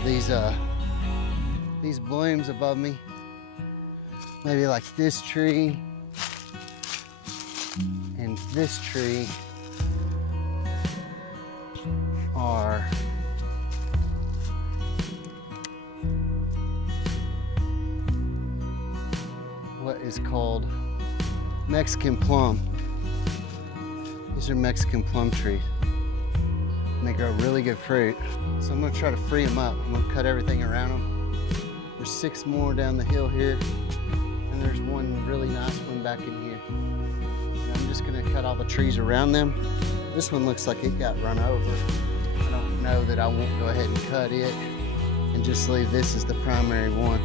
of these blooms above me. Maybe like this tree and this tree are what is called Mexican plum. These are Mexican plum trees. And they grow really good fruit. So I'm gonna try to free them up. I'm gonna cut everything around them. There's 6 more down the hill here. And there's one really nice one back in here. And I'm just gonna cut all the trees around them. This one looks like it got run over. I don't know that I won't go ahead and cut it and just leave this as the primary one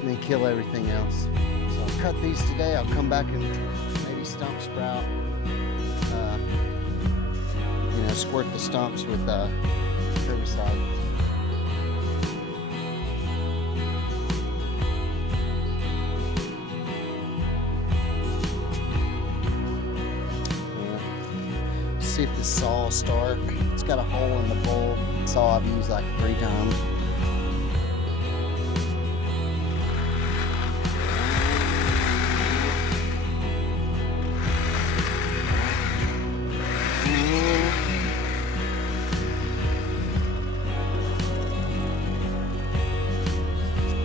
and then kill everything else. So I'll cut these today. I'll come back and maybe stump sprout. Squirt the stumps with herbicide. See if the saw will start. It's got a hole in the bulb. Saw I've used like 3 times.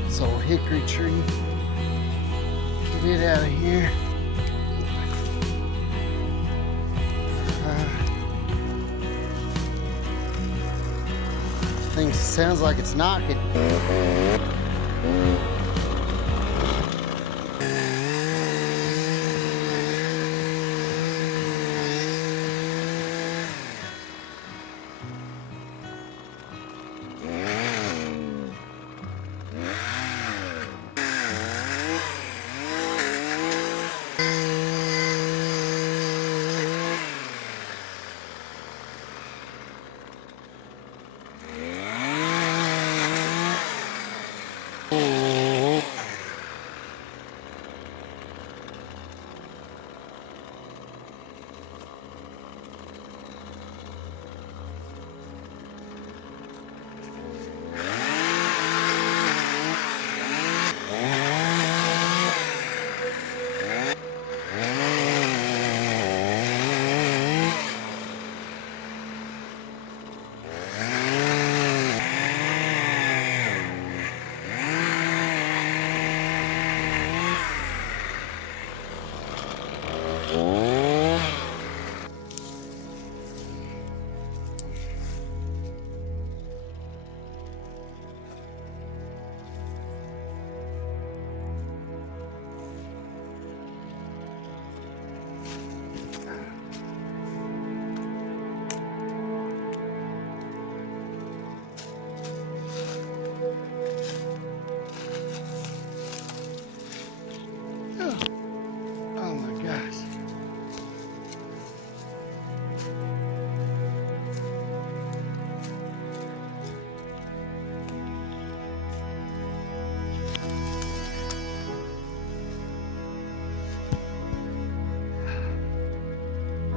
This old hickory tree. Get it out of here. Thing sounds like it's knocking.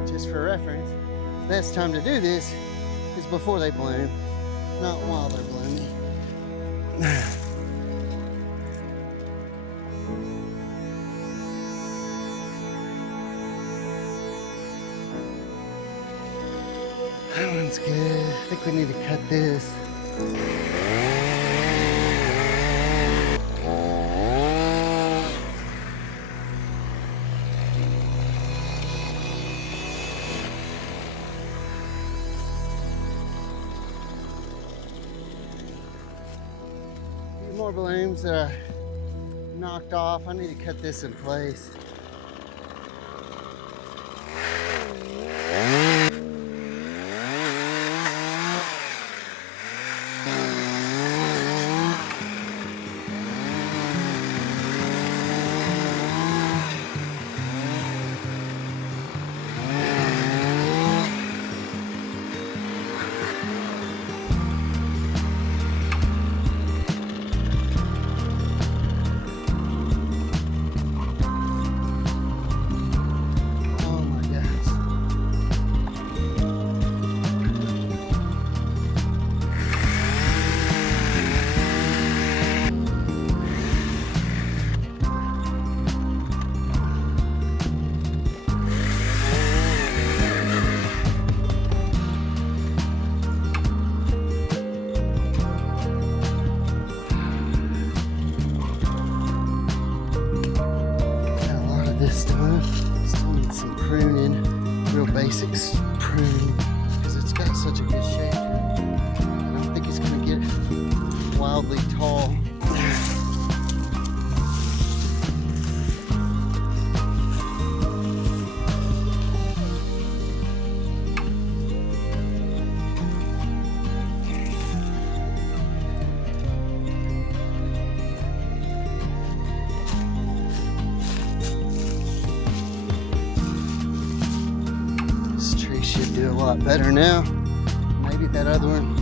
Just for reference, best time to do this is before they bloom, not while they're blooming. That one's good. I think we need to cut this. More blooms that I knocked off. I need to cut this in place. Still needs some pruning, real basics pruning, because it's got such a good shape. I don't think it's gonna get wildly tall. Should do a lot better now. Maybe that other one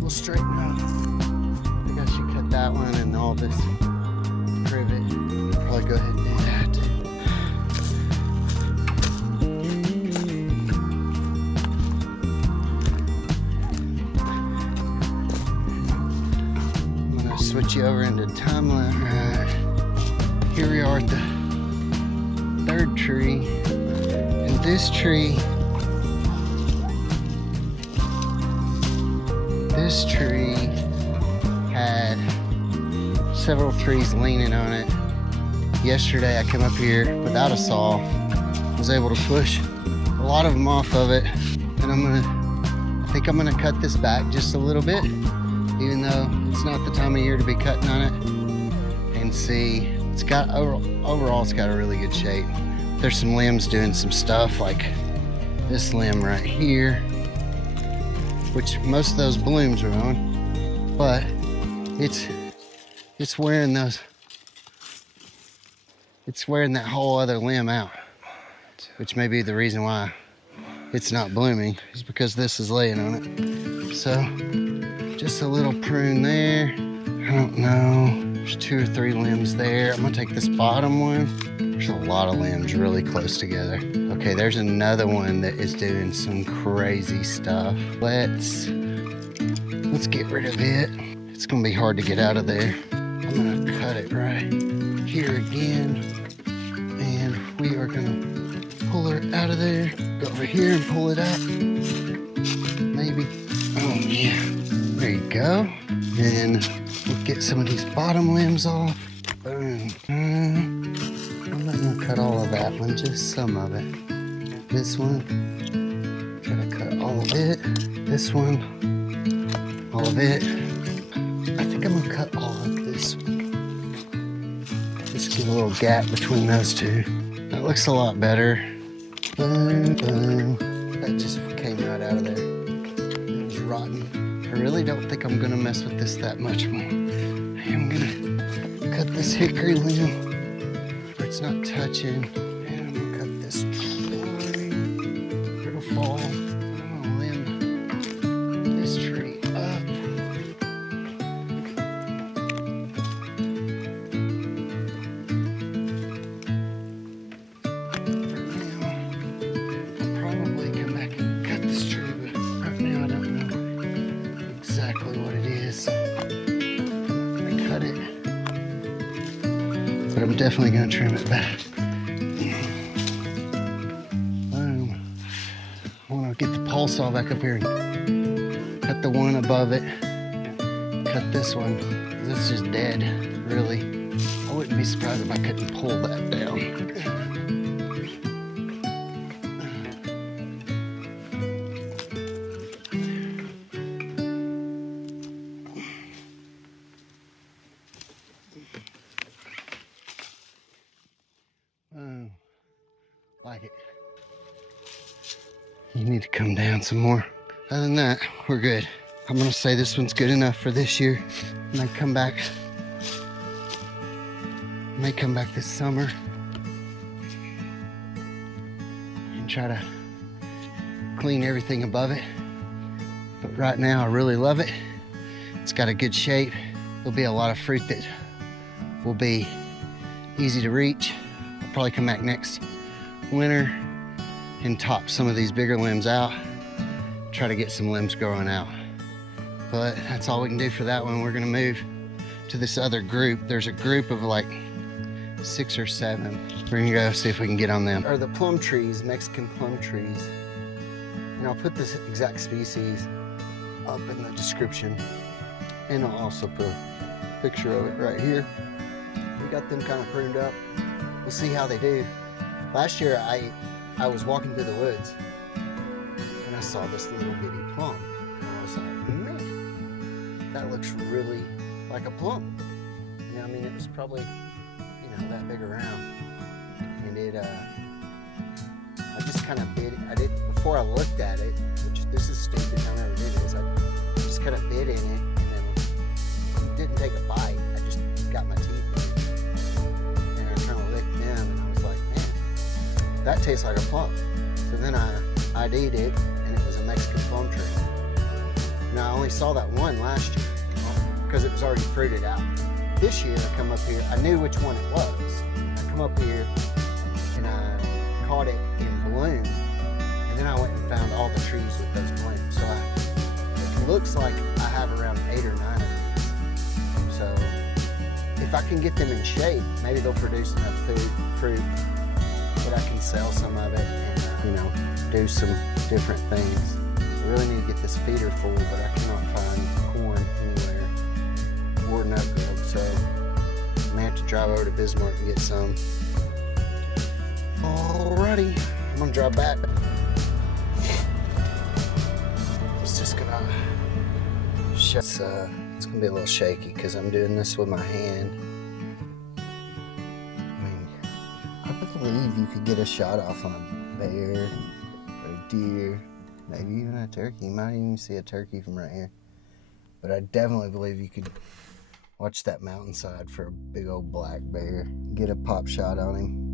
will straighten out. I think I should cut that one and all this privet. Probably go ahead and do that. I'm gonna switch you over into timeline. Right. Here we are at the third tree. And this tree had several trees leaning on it. Yesterday I came up here without a saw, was able to push a lot of them off of it, and I think I'm gonna cut this back just a little bit, even though it's not the time of year to be cutting on it, and see, it's got overall it's got a really good shape. There's some limbs doing some stuff, like this limb right here, which most of those blooms are on, but it's wearing those, it's wearing that whole other limb out, which may be the reason why it's not blooming, is because this is laying on it. So just a little prune there. I don't know, there's 2 or 3 limbs there. I'm gonna take this bottom one. There's a lot of limbs really close together. Okay, there's another one that is doing some crazy stuff. Let's get rid of it. It's gonna be hard to get out of there. I'm gonna cut it right here again, and we are gonna pull her out of there. Go over here and pull it out. Maybe, oh yeah, there you go. And we'll get some of these bottom limbs off. Boom. I'm not gonna cut all of that one, just some of it. This one, try to cut all of it. This one, all of it. I think I'm gonna cut all of this one. Just give a little gap between those two. That looks a lot better. Boom, boom. That just came right out of there. It was rotten. I really don't think I'm gonna mess with this that much more. I am gonna cut this hickory limb where it's not touching. And I'm gonna cut this tree. It'll fall. I'm gonna limb this tree up. I'll probably come back and cut this tree, but right now I don't know exactly what it is. So I'm gonna cut it, but I'm definitely gonna trim it back. Boom. I wanna get the pole saw back up here and cut the one above it. Cut this one. This is just dead, really. I wouldn't be surprised if I couldn't pull that down. Like it. You need to come down some more. Other than that, we're good. I'm gonna say this one's good enough for this year. May come back this summer and try to clean everything above it. But right now, I really love it. It's got a good shape. There'll be a lot of fruit that will be easy to reach. I'll probably come back next winter and top some of these bigger limbs out, try to get some limbs growing out. But that's all we can do for that one. We're gonna move to this other group. There's a group of like 6 or 7. We're gonna go see if we can get on them. Are the plum trees, Mexican plum trees. And I'll put this exact species up in the description. And I'll also put a picture of it right here. We got them kind of pruned up. We'll see how they do. Last year I was walking through the woods and I saw this little bitty plum. And I was like, man, that looks really like a plum. You know, I mean, it was probably, you know, that big around. And it, I just kind of bit, before I looked at it, which this is stupid, I never did this, I just kind of bit in it and then didn't take a bite. I just got my teeth in it and I kind of licked them and I was like, man, that tastes like a plum. So then I'd eat it and it was a Mexican plum tree. Now I only saw that one last year because it was already fruited out. This year I come up here, I knew which one it was. I come up here and I caught it in bloom, and then I went and found all the trees with those blooms. So it looks like I have around 8 or 9 of these. So if I can get them in shape, maybe they'll produce enough fruit that I can sell some of it and you know, do some different things. I really need to get this feeder full, but I cannot find corn anywhere or nut grub, so I may have to drive over to Bismarck and get some. Alrighty, I'm gonna drive back. It's just gonna it's gonna be a little shaky because I'm doing this with my hand. I mean, I believe you could get a shot off on a bear or a deer, maybe even a turkey. You might even see a turkey from right here. But I definitely believe you could watch that mountainside for a big old black bear. Get a pop shot on him.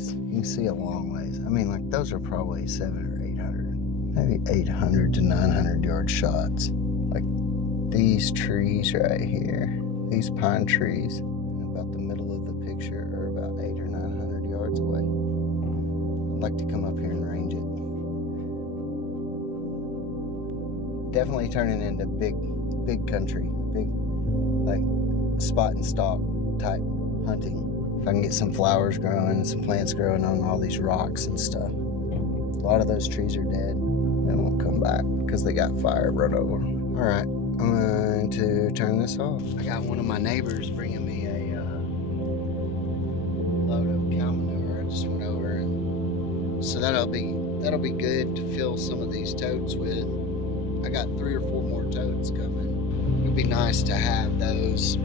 You can see a long ways. I mean, like, those are probably 700 or 800, maybe 800 to 900 yard shots. Like these trees right here, these pine trees, in about the middle of the picture are about 800 or 900 yards away. I'd like to come up here and range it. Definitely turning into big country, big, like, spot and stalk type hunting. If I can get some flowers growing and some plants growing on all these rocks and stuff. A lot of those trees are dead. They won't come back because they got fire run over. All right, I'm going to turn this off. I got one of my neighbors bringing me a load of cow manure. I just went over, and so that'll be good to fill some of these totes with. I got 3 or 4 more totes coming. It'd be nice to have those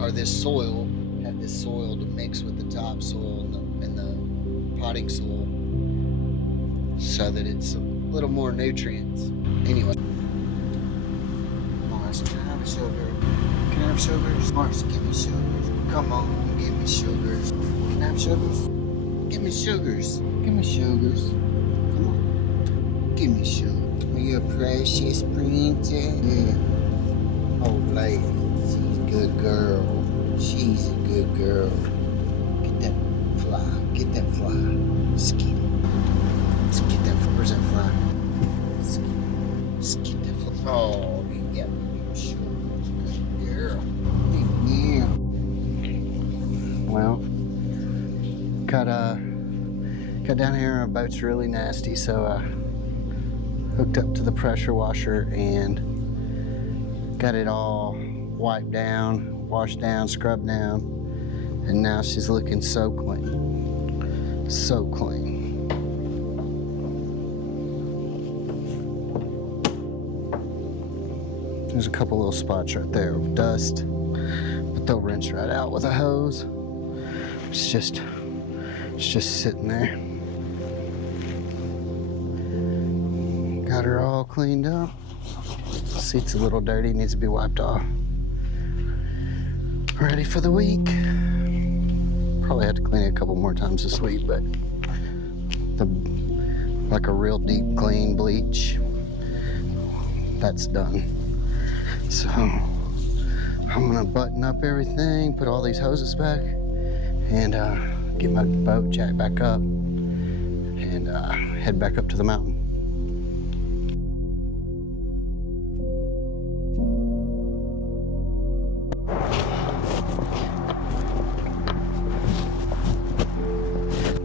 or this soil, have this soil to mix with the topsoil and the potting soil so that it's a little more nutrients. Anyway. Mars, can I have a sugar? Can I have sugars? Mars, give me sugars. Come on, give me sugars. Can I have sugars? Give me sugars. Give me sugars. Come on. Give me sugar. Are you a precious princess? Yeah. Oh, lady. Good girl. She's a good girl. Get that fly. Get that fly. Skeet. Let's get that fly. Where's that fly? Let's get that fly. Oh, you got me sure. Good girl. Yeah. Well, got down here. Our boat's really nasty, so I hooked up to the pressure washer and got it all wiped down, washed down, scrubbed down, and now she's looking so clean. So clean. There's a couple little spots right there of dust, but they'll rinse right out with a hose. It's just sitting there. Got her all cleaned up. Seat's a little dirty, needs to be wiped off. Ready for the week. Probably have to clean it a couple more times this week, but like a real deep clean bleach, that's done. So I'm gonna button up everything, put all these hoses back, and get my boat jacked back up and head back up to the mountain.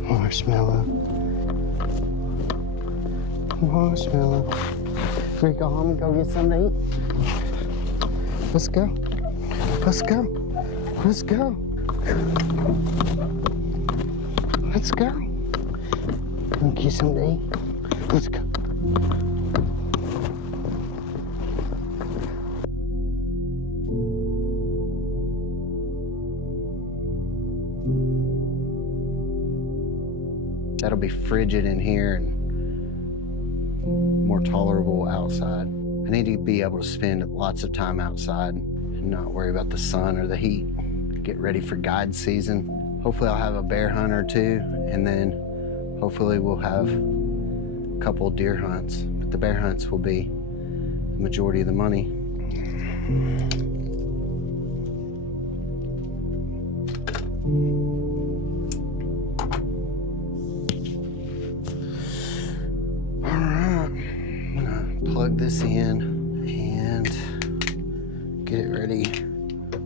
Marshmallow. Marshmallow. Can we go home and go get something to eat? Let's go. Let's go. Let's go. Let's go. Wanna kiss him, Dave? Let's go. That'll be frigid in here and more tolerable outside. I need to be able to spend lots of time outside and not worry about the sun or the heat. Get ready for guide season. Hopefully I'll have a bear hunt or two, and then hopefully we'll have a couple deer hunts. But the bear hunts will be the majority of the money. All right, I'm gonna plug this in and get it ready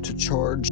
to charge.